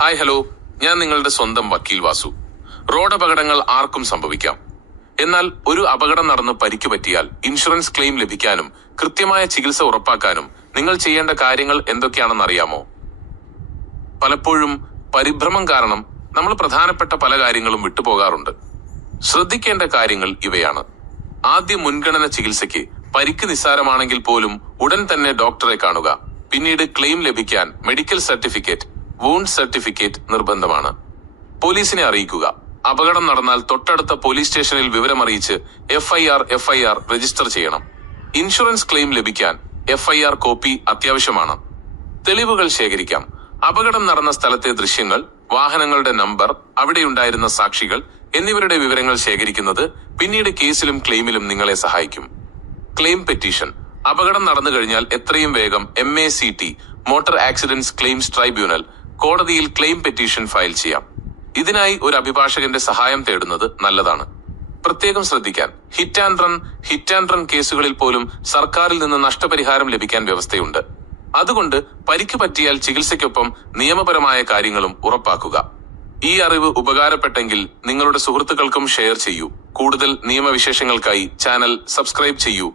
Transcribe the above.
Hi hello, ഞാൻ നിങ്ങളുടെ സ്വന്തം വക്കീൽ വാസു. റോഡ് അപകടങ്ങൾ ആർക്കും സംഭവിക്കാം. എന്നാൽ ഒരു അപകടം നടന്ന് പരിക്ക് പറ്റിയാൽ ഇൻഷുറൻസ് ക്ലെയിം ലഭിക്കാനും കൃത്യമായ ചികിത്സ ഉറപ്പാക്കാനും നിങ്ങൾ ചെയ്യേണ്ട കാര്യങ്ങൾ എന്തൊക്കെയാണെന്ന് അറിയാമോ? പലപ്പോഴും പരിഭ്രമം കാരണം നമ്മൾ പ്രധാനപ്പെട്ട പല കാര്യങ്ങളും വിട്ടുപോകാറുണ്ട്. ശ്രദ്ധിക്കേണ്ട കാര്യങ്ങൾ ഇവയാണ്. ആദ്യ മുൻഗണന ചികിത്സയ്ക്ക്. പരിക്ക് നിസ്സാരമാണെങ്കിൽ പോലും ഉടൻ തന്നെ ഡോക്ടറെ കാണുക. പിന്നീട് ക്ലെയിം ലഭിക്കാൻ മെഡിക്കൽ സർട്ടിഫിക്കറ്റ്, വൂണ്ട് സർട്ടിഫിക്കറ്റ് നിർബന്ധമാണ്. പോലീസിനെ അറിയിക്കുക. അപകടം നടന്നാൽ തൊട്ടടുത്ത പോലീസ് സ്റ്റേഷനിൽ വിവരമറിയിച്ച് എഫ്ഐആർ രജിസ്റ്റർ ചെയ്യണം. ഇൻഷുറൻസ് ക്ലെയിം ലഭിക്കാൻ എഫ്ഐആർ കോപ്പി അത്യാവശ്യമാണ്. തെളിവുകൾ ശേഖരിക്കാം. അപകടം നടന്ന സ്ഥലത്തെ ദൃശ്യങ്ങൾ, വാഹനങ്ങളുടെ നമ്പർ, അവിടെയുണ്ടായിരുന്ന സാക്ഷികൾ എന്നിവരുടെ വിവരങ്ങൾ ശേഖരിക്കുന്നത് പിന്നീട് കേസിലും ക്ലെയിമിലും നിങ്ങളെ സഹായിക്കും. Claim petition. അപകടം നടന്നു കഴിഞ്ഞാൽ എത്രയും വേഗം MACT motor accidents claims tribunal കോടതിയിൽ ക്ലെയിം പെറ്റീഷൻ ഫയൽ ചെയ്യാം. ഇതിനായി ഒരു അഭിഭാഷകന്റെ സഹായം തേടുന്നത് നല്ലതാണ്. പ്രത്യേകം ശ്രദ്ധിക്കാൻ. ഹിറ്റ് ആൻഡ് റൺ കേസുകളിൽ പോലും സർക്കാരിൽ നിന്ന് നഷ്ടപരിഹാരം ലഭിക്കാൻ വ്യവസ്ഥയുണ്ട്. അതുകൊണ്ട് പരിക്ക് പറ്റിയാൽ ചികിത്സയ്ക്കൊപ്പം നിയമപരമായ കാര്യങ്ങളും ഉറപ്പാക്കുക. ഈ അറിവ് ഉപകാരപ്പെട്ടെങ്കിൽ നിങ്ങളുടെ സുഹൃത്തുക്കൾക്കും ഷെയർ ചെയ്യൂ. കൂടുതൽ നിയമവിശേഷങ്ങൾക്കായി ചാനൽ സബ്സ്ക്രൈബ് ചെയ്യൂ.